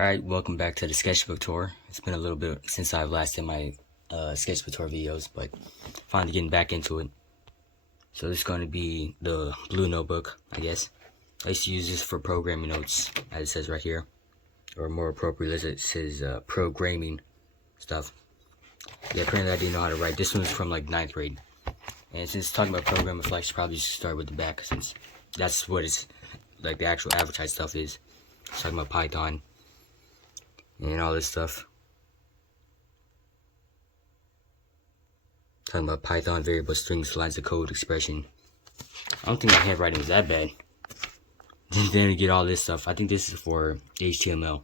Alright, welcome back to the Sketchbook Tour. It's been a little bit since I've last did my Sketchbook Tour videos, but finally getting back into it. So this is going to be the blue notebook, I guess. I used to use this for programming notes, as it says right here. Or more appropriately, it says programming stuff. Yeah, apparently I didn't know how to write. This one's from like 9th grade. And since talking about programming, I should probably just start with the back, since that's what it's like the actual advertised stuff is. It's talking about Python and all this stuff. Talking about Python, variable strings, lines of code, expression. I don't think my handwriting was that bad. Then to get all this stuff, I think this is for HTML,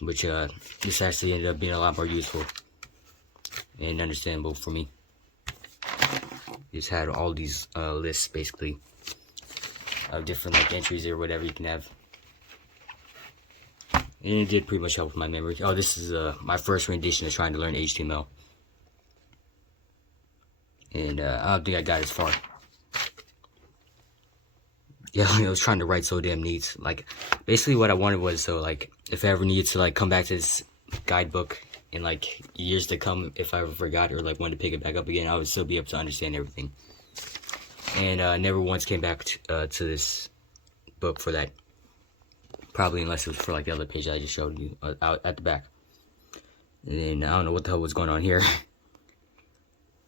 which this actually ended up being a lot more useful and understandable for me. Just had all these lists basically of different like entries or whatever you can have. And it did pretty much help with my memory. Oh, this is my first rendition of trying to learn HTML. And I don't think I got as far. Yeah, I was trying to write so damn neat. Like, basically what I wanted was, so like, if I ever needed to like come back to this guidebook in like years to come, if I ever forgot or like wanted to pick it back up again, I would still be able to understand everything. And never once came back to this book for that. Probably unless it was for like the other page that I just showed you out at the back. And then I don't know what the hell was going on here.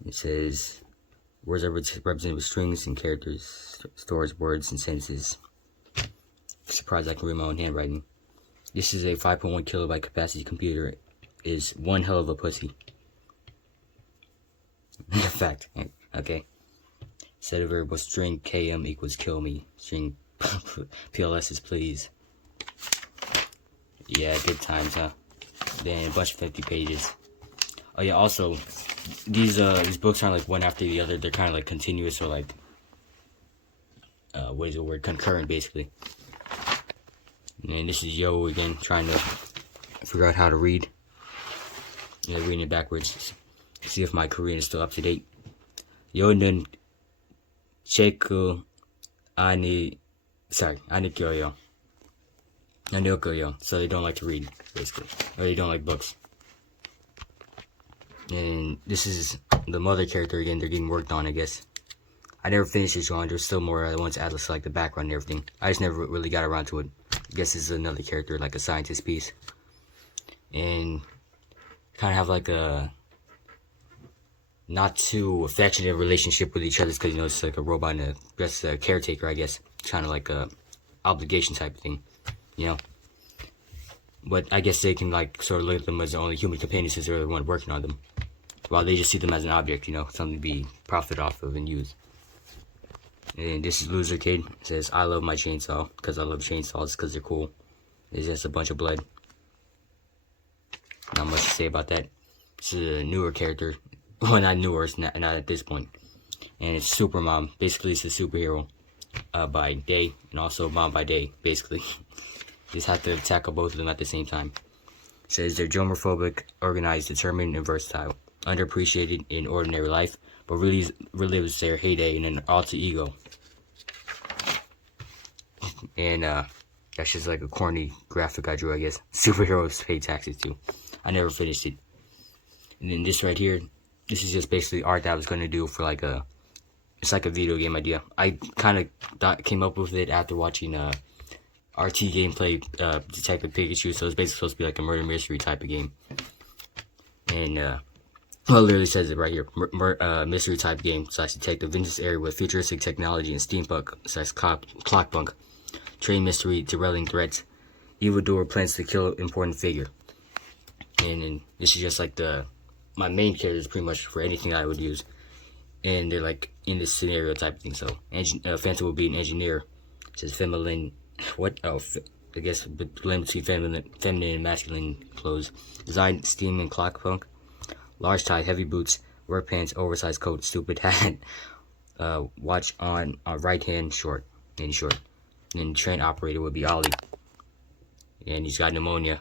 It says words are represented with strings and characters, stores words and sentences. Surprised I can read my own handwriting. This is a 5.1 kilobyte capacity computer. Is one hell of a pussy. Fact. Okay. Set a variable string km equals kill me. String PLS is please. Yeah, good times, huh? Then a bunch of 50 pages. Oh yeah, also these books aren't like one after the other. They're kind of like continuous, or like what is the word? Concurrent, basically. And this is Yo again, trying to figure out how to read. Yeah, reading it backwards. See if my Korean is still up to date. Yo는 체크 아니 껴요. So they don't like to read, basically, or they don't like books. And this is the mother character again. They're getting worked on, I guess. I never finished this drawing. There's still more I want to add, like the background and everything. I just never really got around to it. I guess this is another character, like a scientist piece, and kind of have like a not too affectionate relationship with each other, because it's like a robot and a caretaker, I guess, kind of like a obligation type of thing, But I guess they can like sort of look at them as the only human companions, since they're the one working on them, while they just see them as an object, something to be profited off of and use. And this is Loser Kid. It says, I love my chainsaw because I love chainsaws because they're cool. It's just a bunch of blood. Not much to say about that. This is a newer character. Well, not newer, it's not at this point. And it's Super Mom. Basically, it's a superhero by day, and also mom by day, basically. Just have to tackle both of them at the same time. It says they're germophobic, organized, determined, and versatile. Underappreciated in ordinary life, but really relives their heyday in an alter ego. And that's just like a corny graphic I drew, I guess. Superheroes pay taxes too. I never finished it. And then this right here, this is just basically art that I was going to do for like it's like a video game idea. I kind of came up with it after watching RT gameplay, Detective Pikachu, so it's basically supposed to be like a murder mystery type of game. And well, it literally says it right here, mystery type game / detective, vintage area with futuristic technology and steampunk / clockpunk, train mystery, derailing threats, evildoer plans to kill important figure. And then this is just like my main character is pretty much for anything I would use, and they're like in this scenario type of thing. So Phantom will be an engineer. It says feminine. What? Oh, I guess blend between feminine and masculine clothes. Design steam and clockpunk. Large tie, heavy boots, work pants, oversized coat, stupid hat. Watch on right hand, short. And train operator would be Ollie. And he's got pneumonia.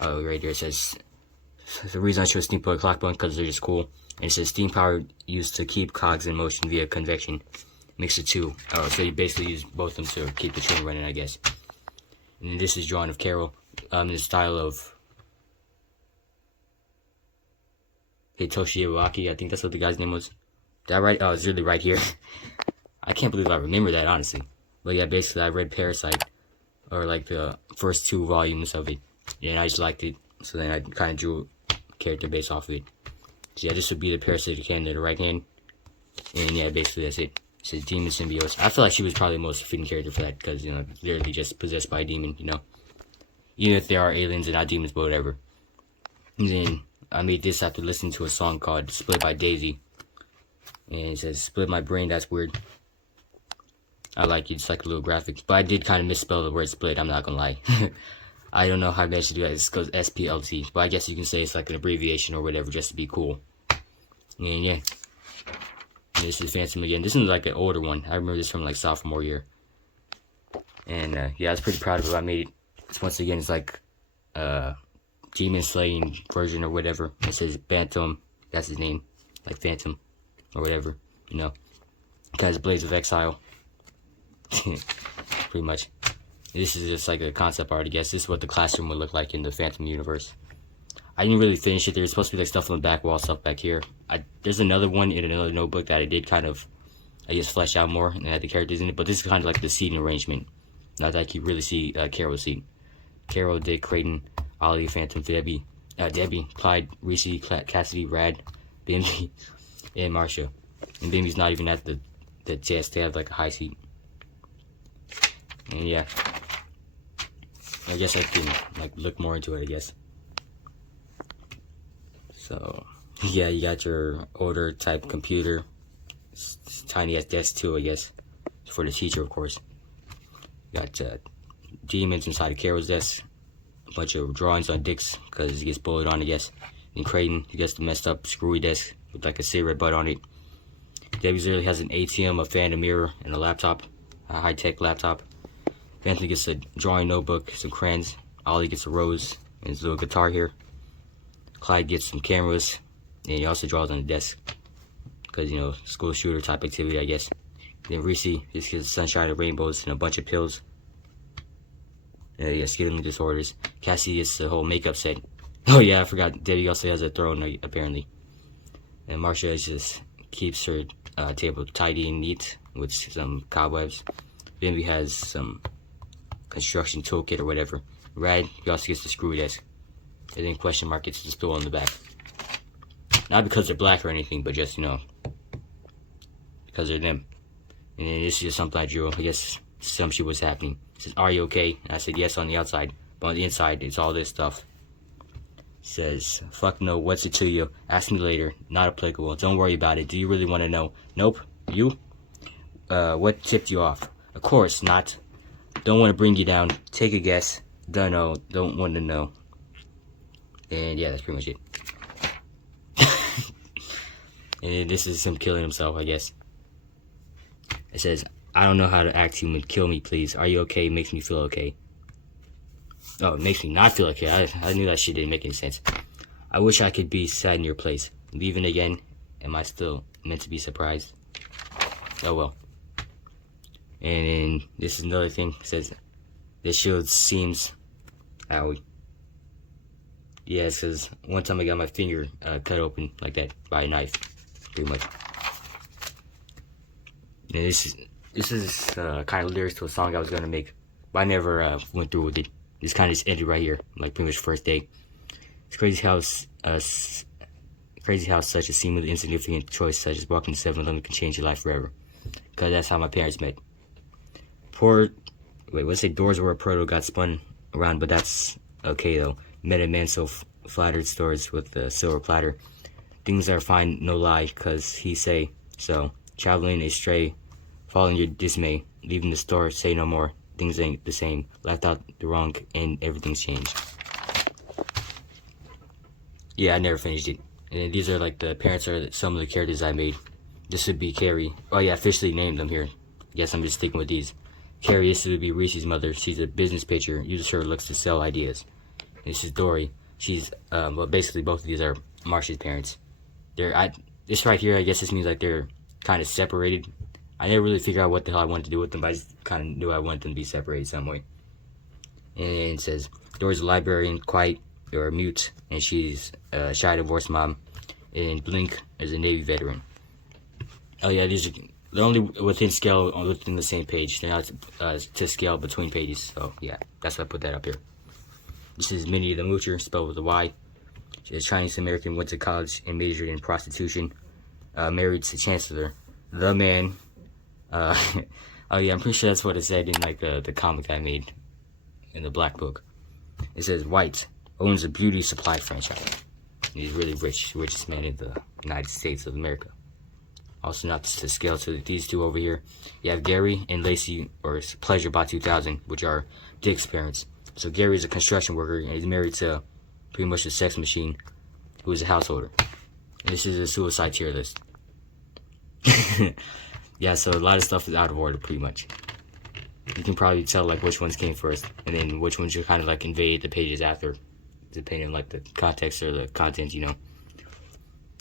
Oh, right there it says the reason I chose steam powered clockpunk because they're just cool. And it says steam power used to keep cogs in motion via convection. Mix the two. Oh, so you basically use both of them to keep the train running, I guess. And this is drawn of Carol in the style of Hitoshi Iwaki. I think that's what the guy's name was. Did I write? Oh, it's really right here. I can't believe I remember that, honestly. But yeah, basically I read Parasite, or like the first 2 volumes of it, and I just liked it. So then I kind of drew a character based off of it. So yeah, this would be the parasitic hand in the right hand. And yeah, basically that's it. It says Demon Symbiote. I feel like she was probably the most fitting character for that, because, you know, literally just possessed by a demon, you know. Even if they are aliens and not demons, but whatever. And then I made this after listening to a song called Split by Daisy. And it says, split my brain, that's weird. I like it, it's like a little graphic. But I did kind of misspell the word split, I'm not gonna lie. I don't know how I managed to do that, it's called SPLT. But I guess you can say it's like an abbreviation or whatever, just to be cool. And yeah. And this is Phantom again. This is like an older one. I remember this from like sophomore year. And yeah, I was pretty proud of it. I made it. Once again, it's like demon slaying version or whatever. It says Phantom, that's his name. Like Phantom or whatever, you know. Guy's Blades of Exile. Pretty much. This is just like a concept art, I guess. This is what the classroom would look like in the Phantom universe. I didn't really finish it. There's supposed to be like stuff on the back wall, stuff back here. There's another one in another notebook that I did kind of, I guess, flesh out more and had the characters in it. But this is kind of like the seating arrangement. Not that I can really see Carol's seat. Carol, Dick, Creighton, Ollie, Phantom, Debbie, Clyde, Reese, Cassidy, Rad, Bimby, and Marcia. And Bimby's not even at the chest. They have like a high seat. And yeah, I guess I can like look more into it, I guess. So yeah, you got your older type computer, tiny ass desk too, I guess, for the teacher, of course. You got demons inside of Carol's desk, a bunch of drawings on Dick's because he gets bullied on, I guess. And Creighton, he gets the messed up screwy desk with like a cigarette butt on it. Debbie literally has an ATM, a fan, a mirror, and a laptop, a high-tech laptop. Anthony gets a drawing notebook, some crayons. Ollie gets a rose and his little guitar here. Clyde gets some cameras, and he also draws on the desk because, you know, school shooter type activity, I guess. Then Reese just gets sunshine and rainbows and a bunch of pills. Yeah, scheduling disorders. Cassie gets the whole makeup set. Oh yeah, I forgot. Debbie also has a throne, apparently. And Marcia just keeps her table tidy and neat with some cobwebs. Bimby has some construction toolkit or whatever. Rad, he also gets the screw desk. And then question mark gets the stool on the back. Not because they're black or anything, but just, you know, because they're them. And then this is just something I drew. I guess some shit was happening. It says, are you okay? And I said yes on the outside, but on the inside, it's all this stuff. It says, fuck no, what's it to you? Ask me later. Not applicable. Don't worry about it. Do you really want to know? Nope. You? What tipped you off? Of course not. Don't want to bring you down. Take a guess. Don't know. Don't want to know. And yeah, that's pretty much it. And then this is him killing himself, I guess. It says, I don't know how to act human. Kill me, please. Are you okay? It makes me feel okay. Oh, it makes me not feel okay. I knew that shit didn't make any sense. I wish I could be sad in your place. Leaving again. Am I still meant to be surprised? Oh well. And then this is another thing. It says, this shield seems... Owie. Yeah, it says, one time I got my finger cut open like that by a knife. Pretty much. And this is kind of lyrics to a song I was gonna make, but I never went through with it. This kind of just ended right here, like pretty much first day. It's crazy how such a seemingly insignificant choice such as walking to 7-Eleven can change your life forever. Cause that's how my parents met. Doors where a proto got spun around, but that's okay though. Met a man so flattered stores with a silver platter. Things are fine, no lie, cause he say so. Traveling astray, following your dismay, leaving the store, say no more. Things ain't the same. Left out the wrong, and everything's changed. Yeah, I never finished it. And these are like the parents are some of the characters I made. This would be Carrie. Oh yeah, I officially named them here. Guess I'm just sticking with these. Carrie, this would be Reese's mother. She's a business pitcher, uses her looks to sell ideas. And this is Dory. She's well, basically both of these are Marcia's parents. This right here, I guess this means like they're kind of separated. I never really figured out what the hell I wanted to do with them, but I just kind of knew I wanted them to be separated some way. And it says, Dory's a librarian, quiet or mute, and she's a shy divorced mom. And Blink is a Navy veteran. Oh yeah, they're only within scale within the same page. They're not to scale between pages. So yeah, that's why I put that up here. This is Minnie the Moocher, spelled with a Y. She's a Chinese American, went to college and majored in prostitution. Married to Chancellor, the man. Oh yeah, I'm pretty sure that's what it said in like the comic I made in the Black Book. It says White owns a beauty supply franchise. He's really rich, richest man in the United States of America. Also not to scale to these two over here. You have Gary and Lacey, or Pleasure Bot 2000, which are Dick's parents. So Gary is a construction worker, and he's married to pretty much a sex machine who is a householder. And this is a suicide tier list. Yeah, so a lot of stuff is out of order, pretty much. You can probably tell like which ones came first, and then which ones you kind of like invade the pages after, depending on like the context or the content, you know.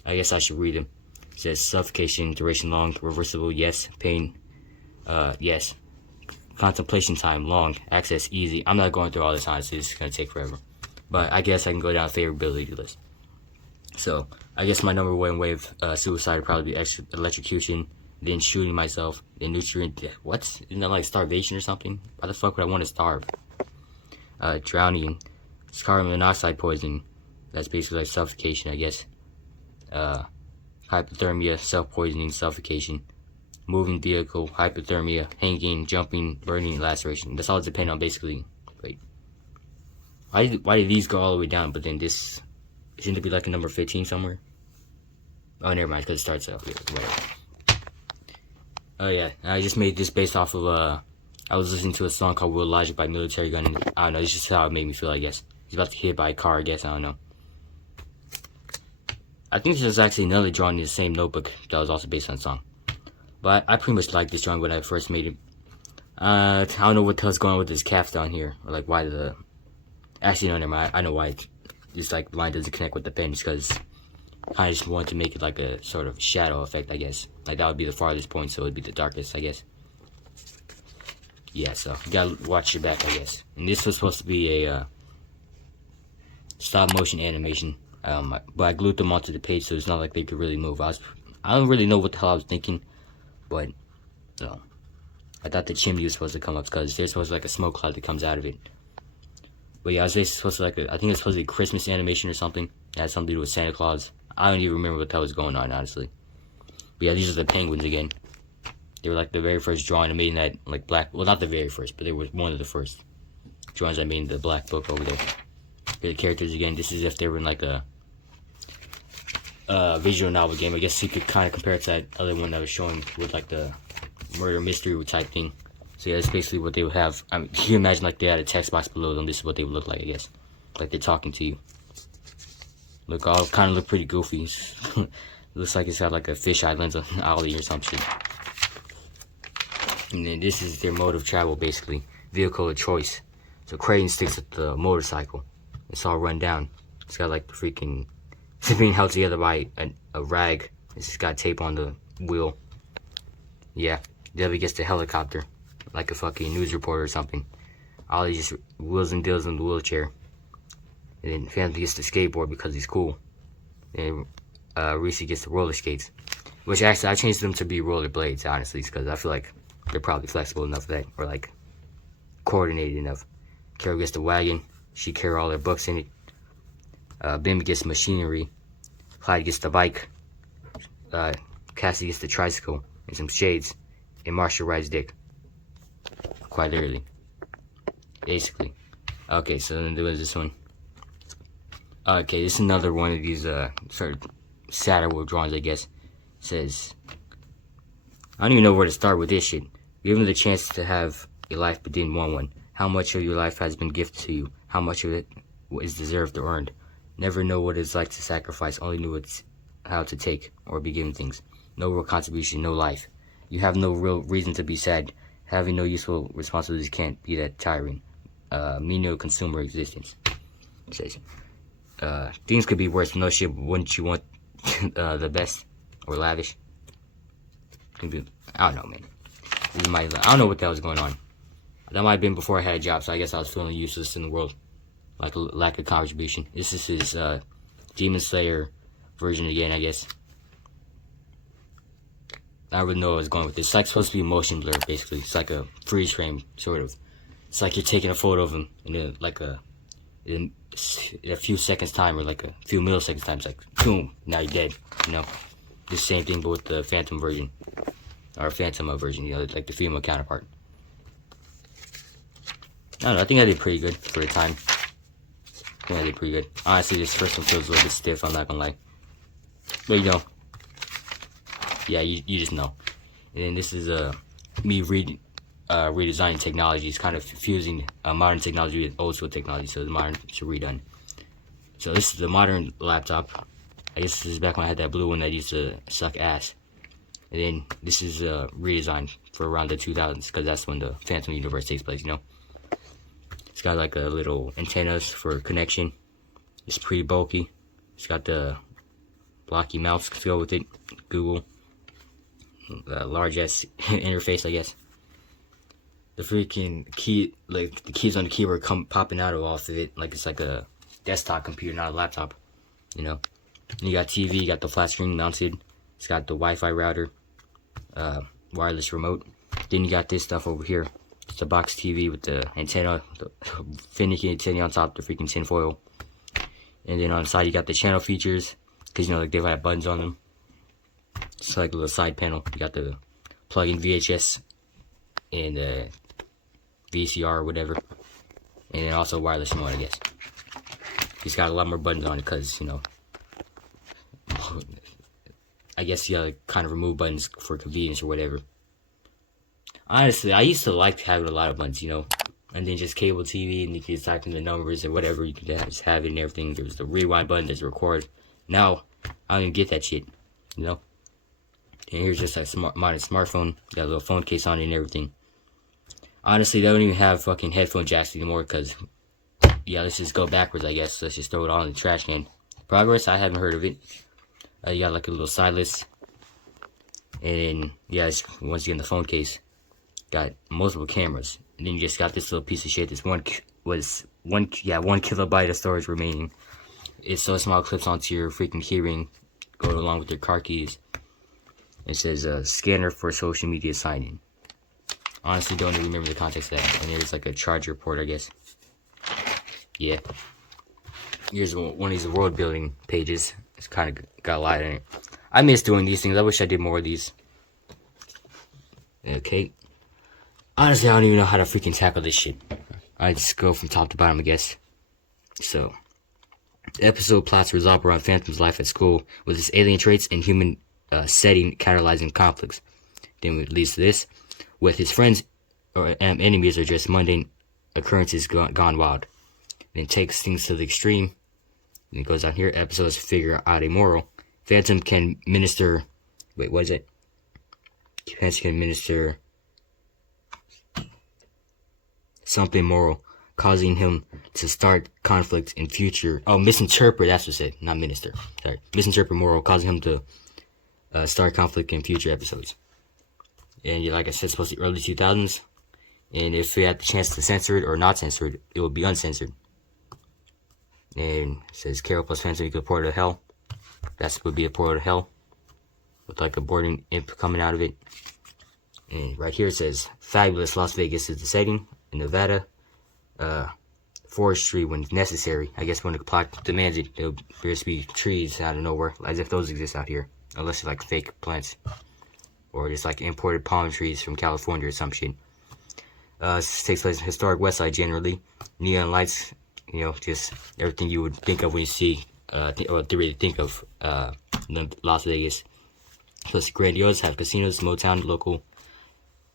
I guess I should read them. It says suffocation, duration long, reversible, yes. Pain, yes. Contemplation time, long. Access, easy. I'm not going through all this, honestly. It's going to take forever. But I guess I can go down favorability list. So, I guess my number one way of suicide would probably be electrocution, then shooting myself, then nutrient death. What? Isn't that like starvation or something? Why the fuck would I want to starve? Drowning, carbon monoxide poisoning. That's basically like suffocation, I guess. Hypothermia, self-poisoning, suffocation. Moving vehicle, hypothermia, hanging, jumping, burning, laceration. That's all depend on basically. Wait. Why did these go all the way down, but then this shouldn't it be like a number 15 somewhere? Oh, never mind, because it starts out here. Whatever. Oh yeah, I just made this based off of I was listening to a song called Will Logic by Military Gun, and I don't know, it's just how it made me feel, I guess. He's about to get hit by a car, I guess, I don't know. I think there's actually another drawing in the same notebook that was also based on a song. But I pretty much liked this drawing when I first made it. I don't know what the hell's going on with this calf down here, or like why the... Actually, no, never mind. I know why this like line doesn't connect with the pen, because I just wanted to make it like a sort of shadow effect, I guess. Like that would be the farthest point, so it would be the darkest, I guess. Yeah, so you gotta watch your back, I guess. And this was supposed to be a stop motion animation, but I glued them onto the page, so it's not like they could really move. I don't really know what the hell I was thinking, but no. I thought the chimney was supposed to come up because there's supposed to be like a smoke cloud that comes out of it. But yeah, I was basically supposed to like I think it's supposed to be a Christmas animation or something. It had something to do with Santa Claus. I don't even remember what the hell was going on, honestly. But yeah, these are the penguins again. They were like the very first drawing I made in that like black, well not the very first, but they were one of the first drawings I made in the Black Book over there. Here are the characters again. This is if they were in like a visual novel game. I guess you could kind of compare it to that other one that was showing with like the murder mystery type thing. So yeah, that's basically what they would have. I mean, can you imagine like they had a text box below them? This is what they would look like, I guess. Like they're talking to you. Look, all kind of look pretty goofy. Looks like it's got like a fisheye lens on Ollie or some shit. And then this is their mode of travel, basically. Vehicle of choice. So Creighton sticks with the motorcycle. It's all run down. It's got like the freaking... It's being held together by a rag. It's just got tape on the wheel. Yeah. Debbie gets the helicopter. Like a fucking news reporter or something. Ollie just wheels and deals in the wheelchair. And then Phantom gets the skateboard because he's cool. And Reese gets the roller skates. Which actually, I changed them to be roller blades, honestly, because I feel like they're probably flexible enough for that. Or like, coordinated enough. Carol gets the wagon. She carry all her books in it. Bim gets machinery. Clyde gets the bike. Cassie gets the tricycle and some shades. And Marshall rides Dick. Quite literally. Basically. Okay, so then there was this one. Okay, this is another one of these sort of sadder drawings, I guess. It says, I don't even know where to start with this shit. Given the chance to have a life but didn't want one. How much of your life has been gifted to you? How much of it is deserved or earned? Never know what it's like to sacrifice, only knew how to take or be given things. No real contribution, no life. You have no real reason to be sad. Having no useful responsibilities can't be that tiring. Menial consumer existence. It says, things could be worse, no shit, but wouldn't you want the best or lavish? I don't know, man. I don't know what the hell is going on. That might have been before I had a job, so I guess I was feeling useless in the world, like a lack of contribution. This is his Demon Slayer version again, I guess. I don't really know what I was going with this. It's like supposed to be motion blur, basically. It's like a freeze frame, sort of. It's like you're taking a photo of him in in a few seconds time, or like a few milliseconds time. It's like, boom, now you're dead, you know? The same thing, but with the Phantom version. Or Phantom version, you know, like the female counterpart. I don't know, I think I did pretty good for the time. I think I did pretty good. Honestly, this first one feels a little bit stiff, I'm not gonna lie. But you know. Yeah, you just know. And then this is me redesigning technology. It's kind of fusing modern technology with old school technology, so the modern is redone. So this is the modern laptop. I guess this is back when I had that blue one that used to suck ass. And then this is redesigned for around the 2000s, because that's when the Phantom universe takes place, you know? It's got like a little antennas for connection. It's pretty bulky. It's got the blocky mouse to go with it. Google. Large ass interface, I guess. The freaking key, like the keys on the keyboard come popping out of off of it, like it's like a desktop computer, not a laptop, you know? And you got TV, you got the flat screen mounted. It's got the Wi-Fi router, wireless remote. Then you got this stuff over here. It's a box TV with the antenna, the finicky antenna on top, the freaking tinfoil. And then on the side you got the channel features, because you know, like they've had buttons on them. It's like a little side panel. You got the plug-in VHS and VCR or whatever, and then also wireless remote, I guess. It's got a lot more buttons on it because, you know, I guess you gotta kind of remove buttons for convenience or whatever. Honestly, I used to like having a lot of buttons, you know, and then just cable TV, and you can type in the numbers or whatever, you can just have it and everything. There's the rewind button, there's the record. Now, I don't even get that shit, you know. And here's just a modern smartphone, got a little phone case on it and everything. Honestly, they don't even have fucking headphone jacks anymore, because, yeah, let's just go backwards, I guess. Let's just throw it all in the trash can. Progress, I haven't heard of it. You got like a little stylus. And then, yeah, once again, the phone case. Got multiple cameras. And then you just got this little piece of shit. This one kilobyte of storage remaining. It's so small, it clips onto your freaking keyring, go along with your car keys. It says scanner for social media sign-in. Honestly, don't even remember the context of that. And there's like a charger port, I guess. Yeah. Here's one of these world building pages. It's kind of got a lot in it. I miss doing these things. I wish I did more of these. Okay. Honestly, I don't even know how to freaking tackle this shit. I just go from top to bottom, I guess. So, the episode plots resolve around Phantom's life at school with his alien traits and human setting catalyzing conflicts. Then it leads to this, with his friends or enemies are just mundane occurrences gone wild. Then takes things to the extreme. And it goes on here, episodes figure out a moral. Phantom can minister, wait, what is it? Phantom can minister something moral, causing him to start conflict in future. Oh, misinterpret, that's what it said, not minister. Sorry. Misinterpret moral, causing him to start conflict in future episodes. And like I said, it's supposed to be early 2000s. And if we had the chance to censor it or not censor it, it would be uncensored. And it says Carol plus Phantom equals portal to hell. That would be a portal to hell, with like a boarding imp coming out of it. And right here it says fabulous Las Vegas is the setting. In Nevada, forestry when necessary. I guess when the plot demands it, there'll just be trees out of nowhere, as if those exist out here, unless they're like fake plants, or just like imported palm trees from California or some shit. This takes place in historic West Side generally. Neon lights, you know, just everything you would think of when you see, really think of Las Vegas. So it's grandiose, have casinos, Motown, local.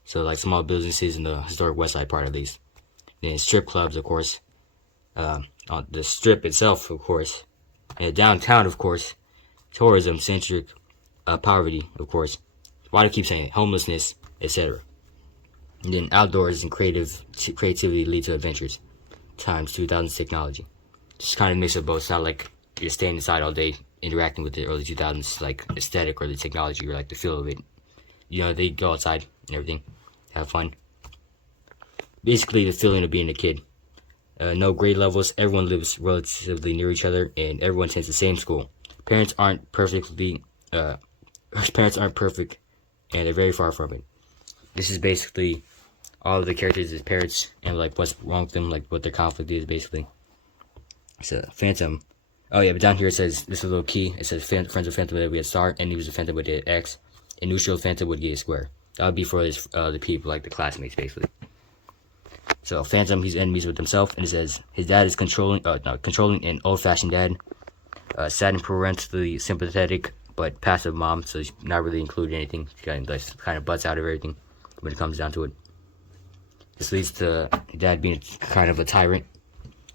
So like small businesses in the historic West Side part at least. Then strip clubs, of course. On the strip itself, of course. And downtown, of course. Tourism-centric poverty, of course. Why do I keep saying it? Homelessness, etc. And then outdoors and creativity lead to adventures. Times 2000s technology. Just kind of mix of both. It's not like you're staying inside all day interacting with the early 2000s like aesthetic or the technology or like the feel of it. You know, they go outside and everything. Have fun. But basically the feeling of being a kid. No grade levels, everyone lives relatively near each other, and everyone attends the same school. Parents aren't perfectly, parents aren't perfect, and they're very far from it. This is basically all of the characters as parents, and like what's wrong with them, like what their conflict is, basically. So Phantom. Oh yeah, but down here it says, this is a little key, it says friends of Phantom would get a star, enemies of Phantom would get an X, and neutral Phantom would get a square. That would be for his, the people, like the classmates, basically. So Phantom, he's enemies with himself, and it says his dad is controlling and old-fashioned dad, sad and parentally sympathetic, but passive mom, so he's not really including anything. He kind of butts out of everything when it comes down to it. This leads to dad being kind of a tyrant.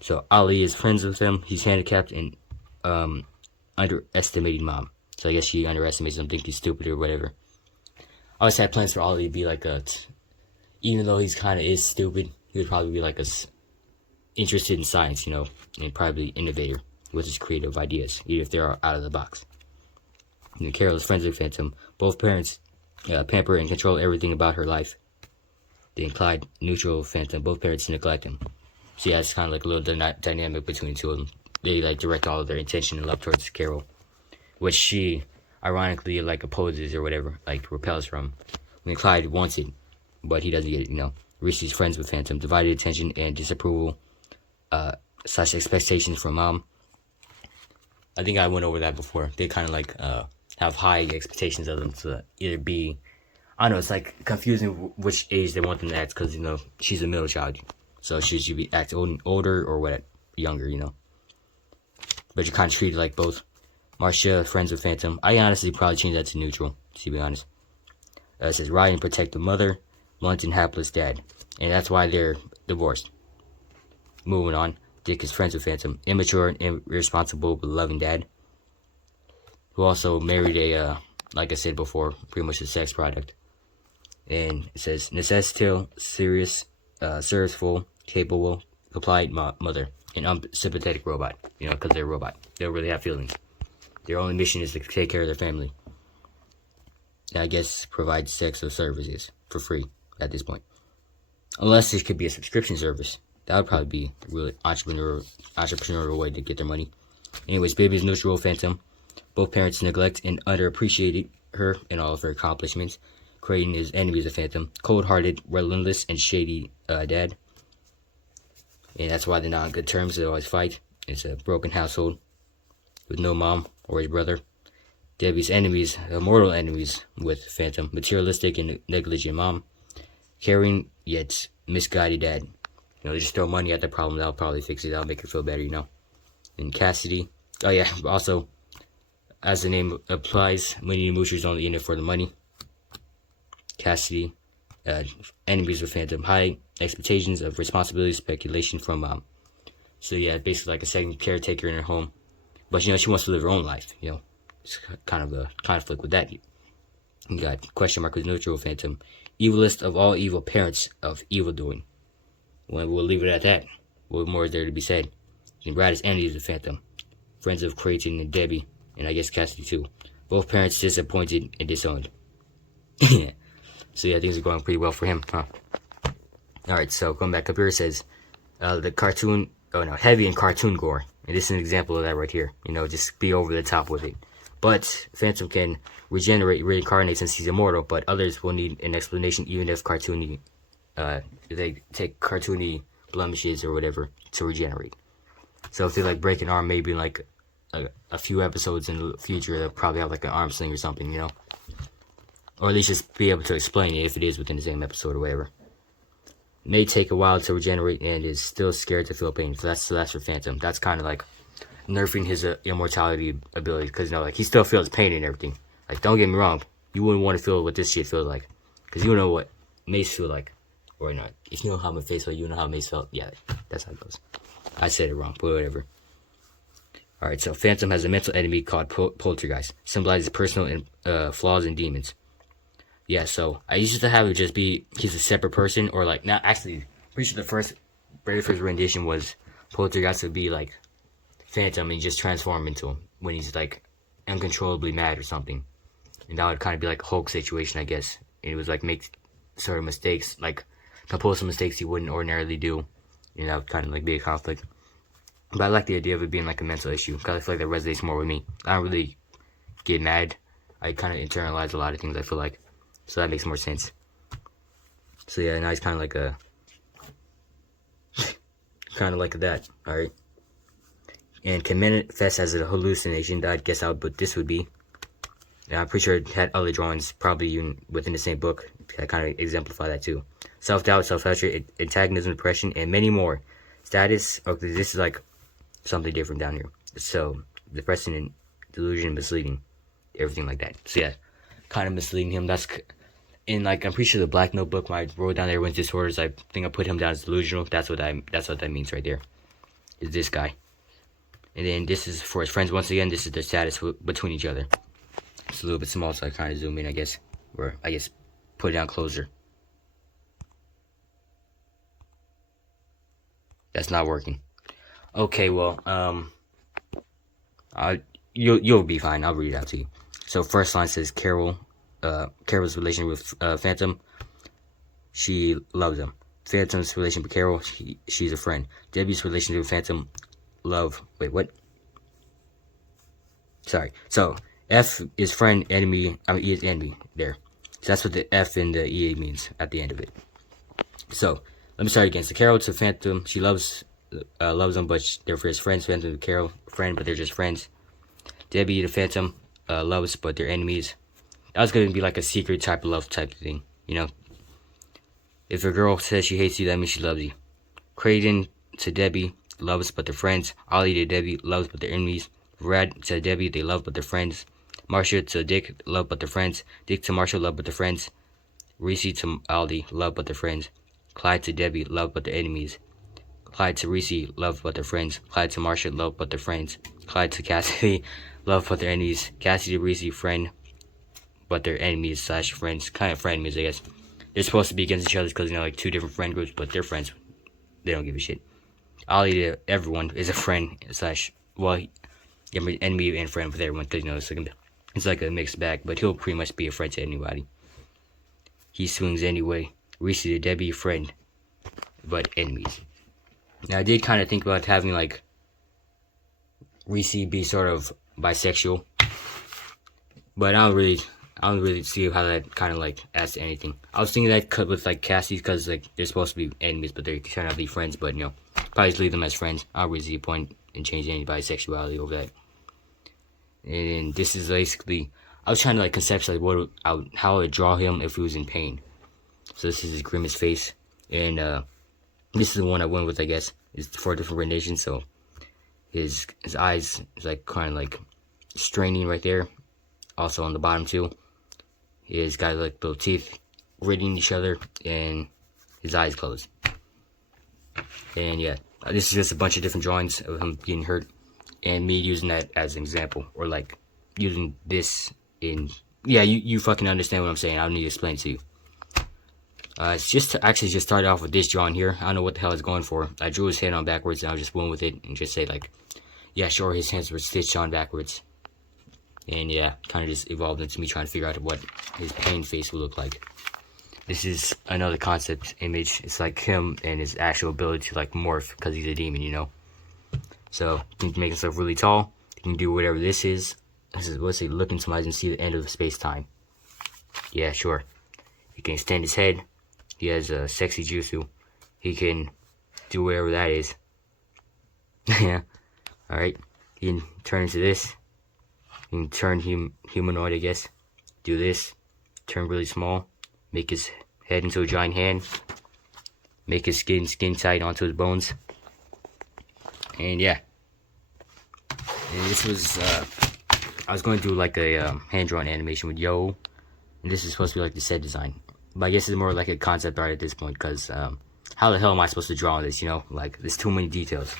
So Ali is friends with him. He's handicapped and underestimating mom. So I guess she underestimates him, thinks he's stupid or whatever. I always had plans for Ali to be like even though he's kind of is stupid, he would probably be like interested in science, and probably innovator with his creative ideas, even if they're out of the box. Carol is friends with Phantom. Both parents pamper and control everything about her life. Then Clyde, neutral Phantom. Both parents neglect him. So yeah, it's kind of like a little dynamic between the two of them. They like direct all of their attention and love towards Carol, which she ironically like opposes or whatever, like repels from. And Clyde wants it, but he doesn't get it. Reese's friends with Phantom, divided attention and disapproval, such expectations from mom. I think I went over that before. They kind of like have high expectations of them to either be, I don't know, it's like confusing which age they want them to act, because she's a middle child, so she should be act older or what, younger, But you're kind of treated like both. Marcia, friends with Phantom. I honestly probably change that to neutral, to be honest. It says Ryan protect the mother, blunt and hapless dad, and that's why they're divorced. Moving on, Dick is friends with Phantom, immature and irresponsible but loving dad, who also married a, like I said before, pretty much a sex product. And it says necessitable, serious, serviceful, capable, compliant mother, an unsympathetic robot. Because they're a robot, they don't really have feelings. Their only mission is to take care of their family. And I guess provide sex or services for free at this point. Unless it could be a subscription service. That would probably be a really entrepreneurial way to get their money. Anyways, baby is neutral Phantom. Both parents neglect and underappreciated her and all of her accomplishments, creating his enemies of Phantom. Cold-hearted, relentless, and shady dad. And that's why they're not on good terms. They always fight. It's a broken household with no mom or his brother. Debbie's enemies, mortal enemies with Phantom. Materialistic and negligent mom. Caring yet misguided dad. They just throw money at the problem. That'll probably fix it. That'll make her feel better, And Cassidy. Oh yeah, also, as the name applies, Minnie and Moocher's only in it for the money. Cassidy, enemies with Phantom. High expectations of responsibility, speculation from mom. So yeah, basically like a second caretaker in her home. But she wants to live her own life, It's kind of a conflict with that. You got question mark with neutral Phantom. Evilest of all evil, parents of evil doing. Well, we'll leave it at that. What more is there to be said? And Brad is enemies of Phantom. Friends of Creighton and Debbie, and I guess Cassidy too. Both parents disappointed and disowned. So yeah, things are going pretty well for him, huh? Alright, so going back up here, it says the cartoon, heavy in cartoon gore. And this is an example of that right here. Just be over the top with it. But Phantom can reincarnate since he's immortal, but others will need an explanation even if cartoony, they take cartoony blemishes or whatever to regenerate. So if they like break an arm, maybe in like a few episodes in the future, they'll probably have like an arm sling or something, Or at least just be able to explain it if it is within the same episode or whatever. May take a while to regenerate and is still scared to feel pain. So that's for Phantom. That's kind of like nerfing his immortality ability, because he still feels pain and everything. Like, don't get me wrong, you wouldn't want to feel what this shit feels like, because you know what Mace feel like, or not. If you know how my face felt, you know how Mace felt. Yeah, that's how it goes. I said it wrong, but whatever. Alright, so Phantom has a mental enemy called Poltergeist. Symbolizes personal flaws and demons. Yeah, so I used to have it just be he's a separate person, or like, not actually, pretty sure the very first rendition was Poltergeist would be like Phantom and just transform into him when he's like uncontrollably mad or something. And that would kind of be like a Hulk situation, I guess. And it was like make sort of mistakes, like compose some mistakes he wouldn't ordinarily do. You know, kind of like be a conflict. But I like the idea of it being like a mental issue, because I feel like that resonates more with me. I don't really get mad. I kind of internalize a lot of things, I feel like. So that makes more sense. So yeah, now he's kind of like a... kind of like that, alright? And can manifest as a hallucination. I guess how this would be. And I'm pretty sure it had other drawings, probably even within the same book, that kind of exemplify that too. Self-doubt, self-hatred, antagonism, depression, and many more. Status, okay, this is like something different down here. So, depression and delusion, misleading, everything like that. So yeah, kind of misleading him. That's in like, I'm pretty sure the Black Notebook, when I wrote down everyone's disorders, I think I put him down as delusional. That's what that means right there. Is this guy. And then this is for his friends. Once again, this is the status between each other. It's a little bit small, so I kind of zoom in, I guess. Or, I guess, put it down closer. That's not working. Okay, well, you'll be fine. I'll read it out to you. So, first line says Carol's relation with Phantom. She loves him. Phantom's relation with Carol, she's a friend. Debbie's relationship with Phantom, wait, what? Sorry. So, F is friend, enemy, E is enemy, there. So that's what the F in the E means at the end of it. So, let me start again. So, Carol to Phantom, she loves him, but they're for his friends. Phantom to Carol, friend, but they're just friends. Debbie to Phantom, loves, but they're enemies. That was going to be like a secret type of love type of thing, you know? If a girl says she hates you, that means she loves you. Creighton to Debbie, loves, but they're friends. Ollie to Debbie, loves, but they're enemies. Brad to Debbie, they love, but they're friends. Marcia to Dick, love, but they're friends. Dick to Marcia, love, but they're friends. Reese to Aldi, love, but they're friends. Clyde to Debbie, love, but they're enemies. Clyde to Reese, love, but they're friends. Clyde to Marcia, love, but they're friends. Clyde to Cassidy, love, but they're enemies. Cassidy to Reese, friend, but they're enemies / friends. Kind of frenemies, I guess. They're supposed to be against each other because, you know, like two different friend groups, but they're friends. They don't give a shit. Ollie to everyone is a friend / well, enemy and friend with everyone, because, you know, it's like a mixed bag, but he'll pretty much be a friend to anybody. He swings anyway. Reese to Debbie, friend, but enemies. Now, I did kind of think about having, like, Reese be sort of bisexual, but I don't really see how that kind of, like, adds to anything. I was thinking that could with, like, Cassie, because, like, they're supposed to be enemies, but they're trying to be friends, but, you know, probably just leave them as friends. I don't really see a point in changing anybody's sexuality over that. And this is basically, I was trying to, like, conceptualize how I would draw him if he was in pain. So this is his grimace face, and this is the one I went with, I guess. It's 4 different renditions, so his eyes is, like, kind of, like, straining right there. Also on the bottom, too. His got, like, little teeth gritting each other, and his eyes closed. And, yeah, this is just a bunch of different drawings of him getting hurt, and me using that as an example, or, like, using this in... Yeah, you fucking understand what I'm saying. I don't need to explain to you. It's just actually just started off with this drawing here. I don't know what the hell it's going for. I drew his hand on backwards, and I just went with it and just say, like, yeah, sure, his hands were stitched on backwards. And yeah, kind of just evolved into me trying to figure out what his pain face would look like. This is another concept image. It's like him and his actual ability to, like, morph, because he's a demon, you know? So, he can make himself really tall. He can do whatever this is. This is, let's say, look into my eyes and see the end of space-time. Yeah, sure. He can extend his head. He has a sexy jutsu. He can do whatever that is. Yeah. Alright. He can turn into this. He can turn humanoid, I guess. Do this. Turn really small. Make his head into a giant hand. Make his skin tight onto his bones. And yeah. And this was, I was going to do like a hand-drawn animation with Yo. And this is supposed to be like the set design. But I guess it's more like a concept art at this point, because how the hell am I supposed to draw this, you know? Like, there's too many details.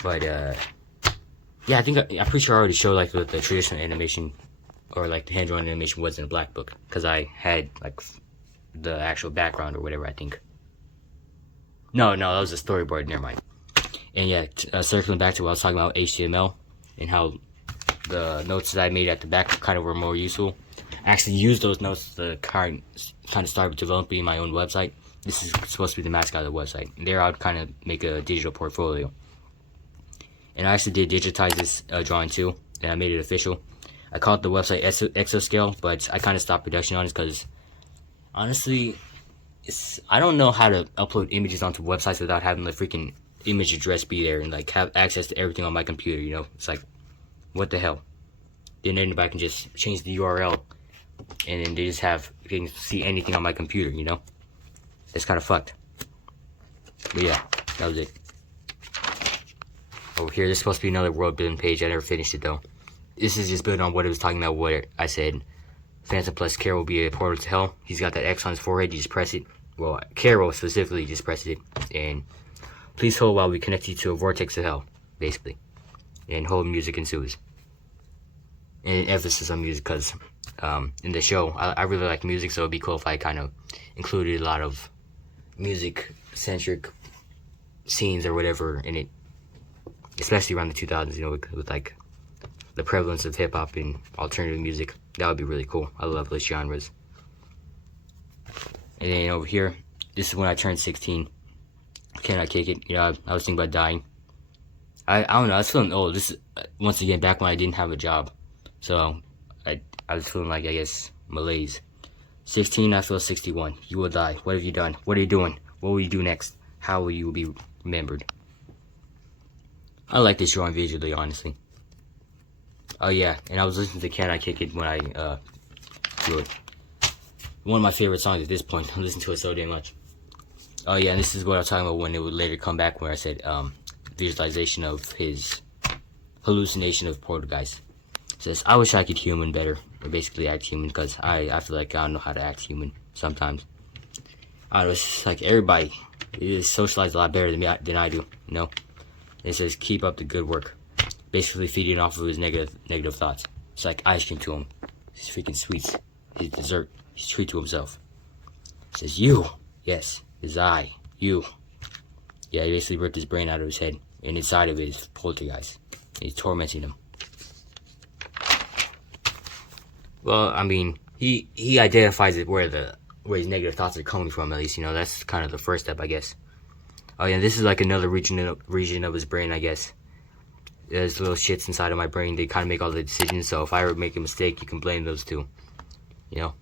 But, yeah, I think I'm pretty sure I already showed, like, what the traditional animation, or, like, the hand-drawn animation was in a black book, because I had, like, the actual background or whatever, I think. No, that was a storyboard, never mind. And, yeah, circling back to what I was talking about, HTML, and how the notes that I made at the back kind of were more useful. actually use those notes to kind of start developing my own website. This is supposed to be the mascot of the website. And there, I'd kind of make a digital portfolio. And I actually did digitize this drawing too, and I made it official. I called the website Exoscale, but I kind of stopped production on it because, honestly, I don't know how to upload images onto websites without having the freaking image address be there and like have access to everything on my computer. You know, it's like, what the hell? Then anybody can just change the URL, and then they can see anything on my computer. You know, it's kind of fucked. But yeah, that was it. Over here, there's supposed to be another world building page. I never finished it though. This is just built on what it was talking about. What I said, Phantom plus Carol will be a portal to hell. He's got that X on his forehead. You just press it. Well, Carol specifically just presses it, and please hold while we connect you to a vortex of hell, basically. And hold, music ensues. And emphasis on music, because in the show, I really like music, so it'd be cool if I kind of included a lot of music-centric scenes or whatever in it. Especially around the 2000s, you know, with like the prevalence of hip-hop and alternative music. That would be really cool. I love those genres. And then over here, this is when I turned 16. Can I kick it? You know, I was thinking about dying. I don't know, I was feeling old. This is, once again, back when I didn't have a job. So, I was feeling like, I guess, malaise. 16, I feel 61. You will die. What have you done? What are you doing? What will you do next? How will you be remembered? I like this drawing visually, honestly. Oh yeah, and I was listening to Can I Kick It when I drew it. One of my favorite songs at this point. I listen to it so damn much. Oh yeah, and this is what I was talking about when it would later come back where I said visualization of his hallucination of poltergeist. It says, I wish I could human better, or basically act human, because I feel like I don't know how to act human sometimes. I don't know, it's just like everybody is socialized a lot better than I do, you know? It says, keep up the good work. Basically feeding off of his negative thoughts. It's like ice cream to him. His freaking sweets. His dessert. His treat to himself. It says, you. Yes. His I. You. Yeah, he basically ripped his brain out of his head. And inside of it is poltergeist. And he's tormenting him. Well, I mean, he identifies it where his negative thoughts are coming from, at least, you know. That's kind of the first step, I guess. Oh yeah, this is like another region of his brain, I guess. There's little shits inside of my brain. They kind of make all the decisions. So if I ever make a mistake, you can blame those two. You know?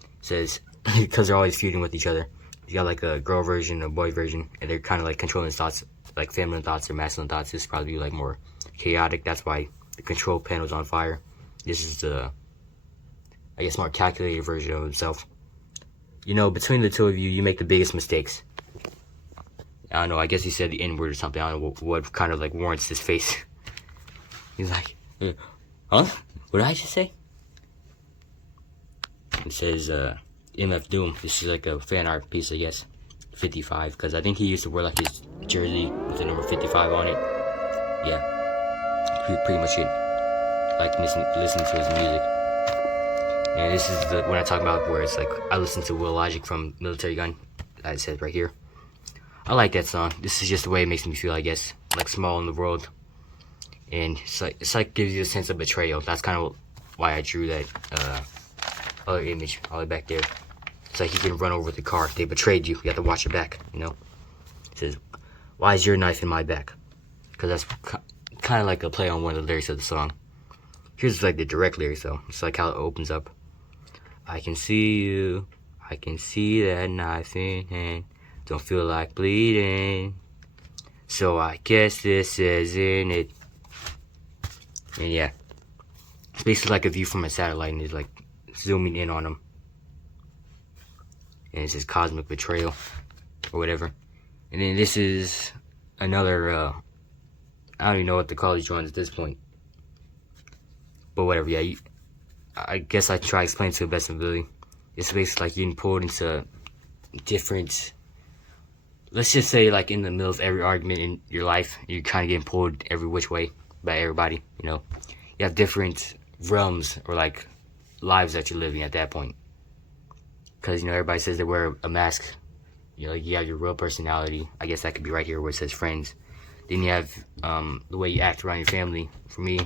It says, because they're always feuding with each other. You got like a girl version, a boy version, and they're kind of like controlling his thoughts, like feminine thoughts or masculine thoughts. This is probably like more chaotic. That's why the control panel's on fire. This is the, I guess, more calculated version of himself. You know, between the two of you, you make the biggest mistakes. I don't know, I guess he said the N-word or something. I don't know what kind of like warrants his face. He's like, huh? What did I just say? It says, MF Doom. This is like a fan art piece, I guess. 55, because I think he used to wear like his jersey with the number 55 on it. Yeah, pretty much it. Like listening to his music. And this is what I talk about where it's like, I listen to Will Logic from Military Gun. That says right here. I like that song. This is just the way it makes me feel, I guess. Like small in the world. And it's like gives you a sense of betrayal. That's kind of why I drew that other image all the way back there. It's like you can run over the car. They betrayed you. You have to watch your back, you know? It says, why is your knife in my back? Because that's kind of like a play on one of the lyrics of the song. Here's like the direct lyrics though. It's like how it opens up. I can see you. I can see that knife in hand. Don't feel like bleeding. So I guess this isn't it. And yeah. It's basically like a view from a satellite and it's like zooming in on them. And it says cosmic betrayal. Or whatever. And then this is another, I don't even know what to call these drawings at this point. But whatever, yeah. I guess I try to explain to the best of ability. It's basically like getting pulled into different, let's just say like in the middle of every argument in your life, you're kind of getting pulled every which way by everybody, you know. You have different realms or like lives that you're living at that point. Because, you know, everybody says they wear a mask. You know, like you have your real personality. I guess that could be right here where it says friends. Then you have the way you act around your family. For me,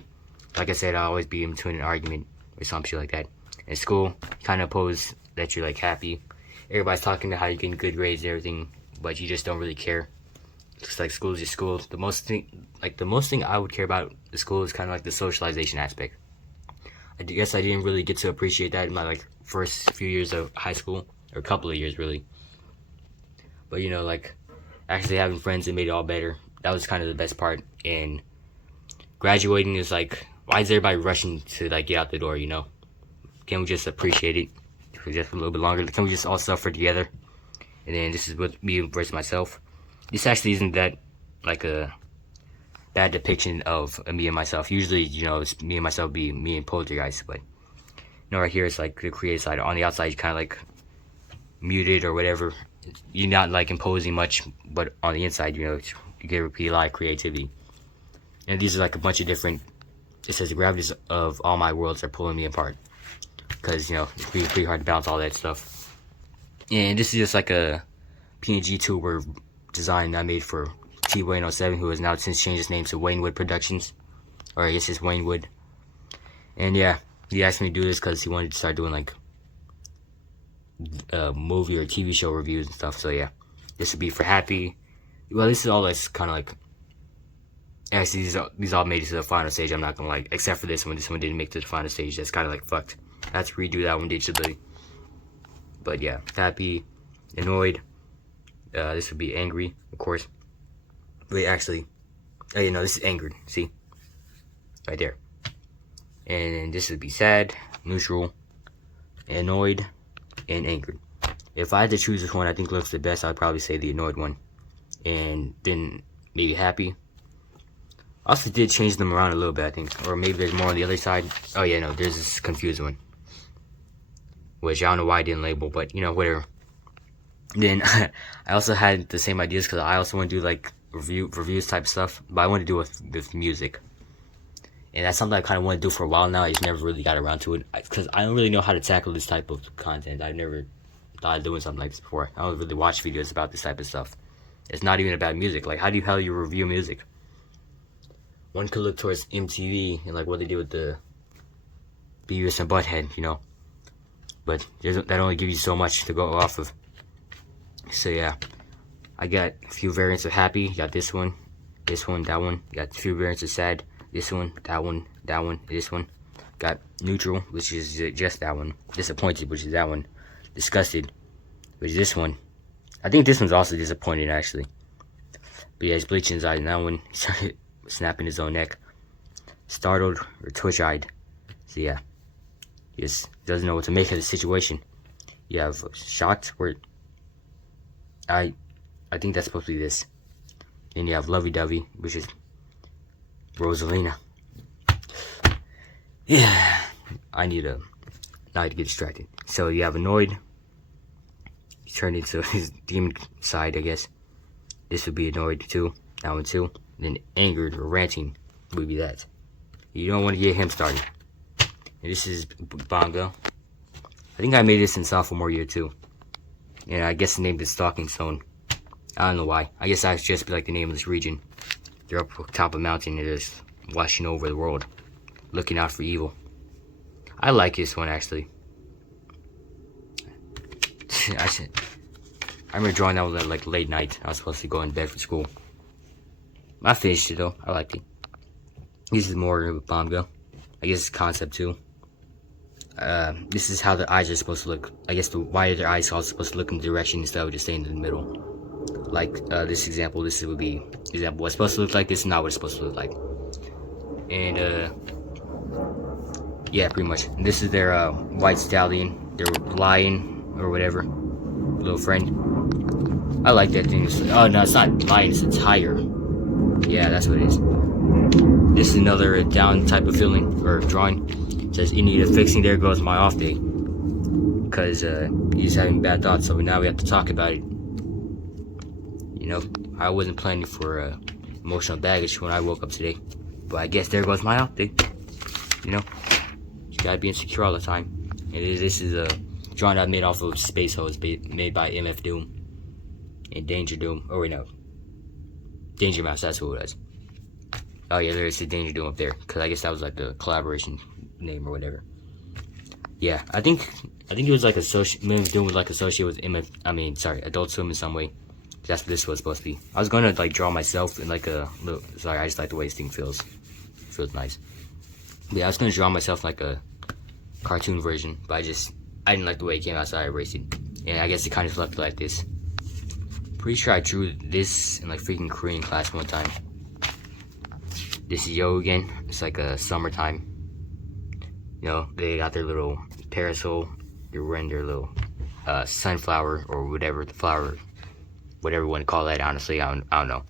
like I said, I'll always be in between an argument or some shit like that. In school, kind of pose that you're like happy. Everybody's talking about how you're getting good grades and everything, but you just don't really care. It's like school is just school. The most thing I would care about the school is kind of like the socialization aspect. I guess I didn't really get to appreciate that in my like first few years of high school, or a couple of years really. But you know, like actually having friends, it made it all better. That was kind of the best part. And graduating is like, why is everybody rushing to like get out the door? You know, can we just appreciate it for just a little bit longer? Can we just all suffer together? And then this is with me versus myself. This actually isn't that like a bad depiction of me and myself. Usually, you know, it's me and myself be me and Poltergeist, but you know, right here it's like the creative side. On the outside, you kind of like muted or whatever. You're not like imposing much, but on the inside, you know, you get a lot of creativity. And these are like a bunch of different. It says the gravities of all my worlds are pulling me apart, because you know it's pretty hard to balance all that stuff. And this is just like a PNG tuber design I made for T Wayne 07, who has now since changed his name to Waynewood Productions, or I guess it's Waynewood. And yeah, he asked me to do this because he wanted to start doing like movie or TV show reviews and stuff. So yeah, this would be for Happy. Well, this is all that's kind of like, actually these all made it to the final stage. I'm not gonna like, except for this one. This one didn't make it to the final stage. That's kind of like fucked. I had to redo that one digitally. But yeah, Happy, Annoyed. This would be Angry, of course. Wait, actually, oh, you know, this is Angered. See, right there. And this would be Sad, Neutral, Annoyed, and Angered. If I had to choose this one, I think looks the best. I'd probably say the Annoyed one, and then maybe Happy. I also did change them around a little bit, I think, or maybe there's more on the other side. Oh yeah, no, there's this confused one, which I don't know why I didn't label, but you know, whatever. Then I also had the same ideas because I also want to do like reviews type stuff, but I want to do with music, and that's something I kind of want to do for a while now. I just never really got around to it because I don't really know how to tackle this type of content. I've never thought of doing something like this before. I don't really watch videos about this type of stuff. It's not even about music. Like, how do you hell you review music? One could look towards MTV and like what they did with the Beavis and Butthead, you know, but that only gives you so much to go off of. So yeah, I got a few variants of Happy. Got this one, that one. Got a few variants of Sad. This one, that one, this one. Got Neutral, which is just that one. Disappointed, which is that one. Disgusted, which is this one. I think this one's also disappointed, actually. But yeah, he's bleaching his eyes in that one. He started snapping his own neck. Startled or twitch-eyed. So yeah, he just doesn't know what to make of the situation. You have Shocked, where I think that's supposed to be this. Then you have Lovey Dovey, which is Rosalina. Yeah, I need to not get distracted. So you have Annoyed. He turned into his demon side, I guess. This would be Annoyed too. That one too. Then Angered or Ranting would be that. You don't want to get him started. And this is Bongo. I think I made this in sophomore year too. And I guess the name is Stalking Zone. I don't know why. I guess that's just like the name of this region. They're up top of a mountain and they're just watching over the world, looking out for evil. I like this one actually. I remember drawing that one at like late night. I was supposed to go in bed for school. I finished it though. I liked it. This is more of a Bongo. I guess it's concept too. This is how the eyes are supposed to look. I guess why are their eyes all supposed to look in the direction instead of just staying in the middle? Like this example, this would be example. What's supposed to look like this is not what it's supposed to look like. And yeah, pretty much. And this is their white stallion, their lion or whatever, little friend. I like that thing. Oh no, it's not lion, it's a tiger. Yeah, that's what it is. This is another down type of feeling or drawing. It says in need of fixing. There goes my off day, because he's having bad thoughts. So now we have to talk about it. You know, I wasn't planning for emotional baggage when I woke up today, but I guess there goes my off day. You know, you gotta be insecure all the time. And this is a drawing I made off of Space Hose, made by MF Doom and Danger Doom. Oh wait, no, Danger Mouse. That's who it was. Oh yeah, there's the Danger Doom up there, because I guess that was like a collaboration name or whatever. Yeah, I think it was like doing with like associate with Adult Swim in some way. That's what this was supposed to be. I was gonna like draw myself in like a little. Sorry, I just like the way this thing feels. Feels nice. But yeah, I was gonna draw myself like a cartoon version, but I didn't like the way it came out, so I erased it. And I guess it kind of left like this. Pretty sure I drew this in like freaking Korean class one time. This is Yo again. It's like a summertime. You know, they got their little parasol. They're wearing their little sunflower or whatever the flower, whatever you want to call that. Honestly, I don't know.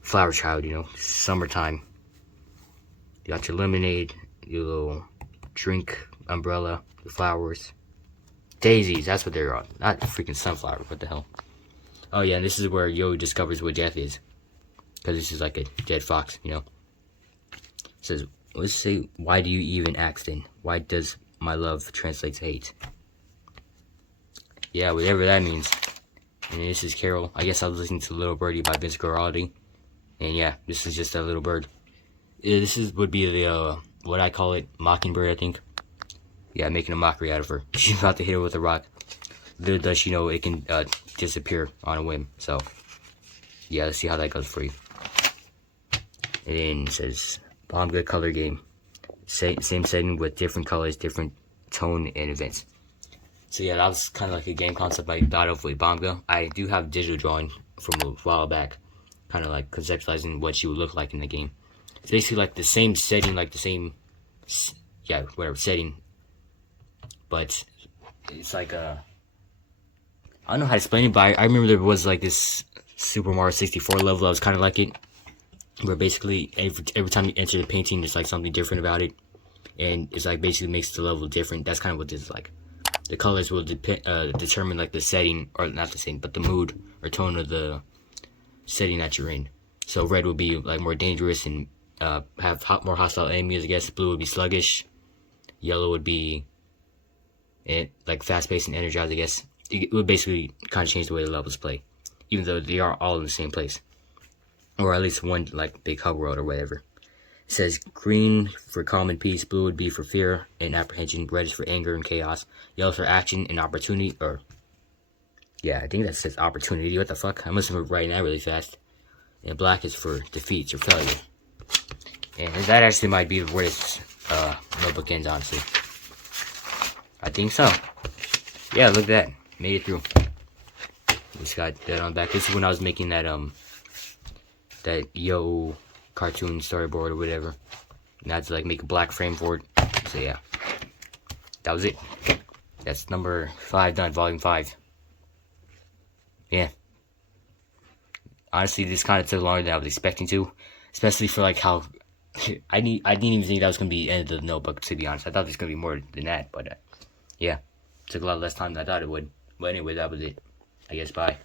Flower child, you know, summertime. You got your lemonade, your little drink umbrella, the flowers, daisies. That's what they're on. Not freaking sunflower. What the hell? Oh yeah, and this is where Yo discovers what death is, because this is like a dead fox, you know. It says, let's say, why do you even ask then? Why does my love translate to hate? Yeah, whatever that means. And this is Carol. I guess I was listening to Little Birdie by Vince Guaraldi. And yeah, this is just that little bird. This would be the, what I call it, mockingbird, I think. Yeah, making a mockery out of her. She's about to hit her with a rock. Little does she know it can disappear on a whim. So, yeah, let's see how that goes for you. And then it says, Bomga color game. Same setting with different colors, different tone, and events. So yeah, that was kind of like a game concept I thought of with Bomga. I do have digital drawing from a while back, kind of like conceptualizing what she would look like in the game. It's basically like the same setting, like the same, yeah, whatever setting. But it's like I don't know how to explain it, but I remember there was like this Super Mario 64 level that was kind of like it, where basically every time you enter the painting, there's like something different about it, and it's like basically makes the level different. That's kind of what this is like. The colors will determine like the setting, or not the setting, but the mood or tone of the setting that you're in. So red would be like more dangerous and have more hostile enemies, I guess. Blue would be sluggish. Yellow would be like fast-paced and energized, I guess. It would basically kind of change the way the levels play, even though they are all in the same place, or at least one like big hub world or whatever. It says green for calm and peace, blue would be for fear and apprehension, red is for anger and chaos, yellow for action and opportunity, or yeah, I think that says opportunity. What the fuck? I must have been writing that really fast. And black is for defeats or failure. And that actually might be where this notebook ends, honestly. I think so. Yeah, look at that. Made it through. Just got that on back. This is when I was making that that Yo cartoon storyboard or whatever. And I had to like make a black frame for it. So yeah. That was it. That's number 5 done, volume 5. Yeah. Honestly, this kind of took longer than I was expecting to. Especially for like how I didn't even think that was gonna be the end of the notebook, to be honest. I thought there's gonna be more than that, but yeah. Took a lot less time than I thought it would. But anyway, that was it. I guess bye.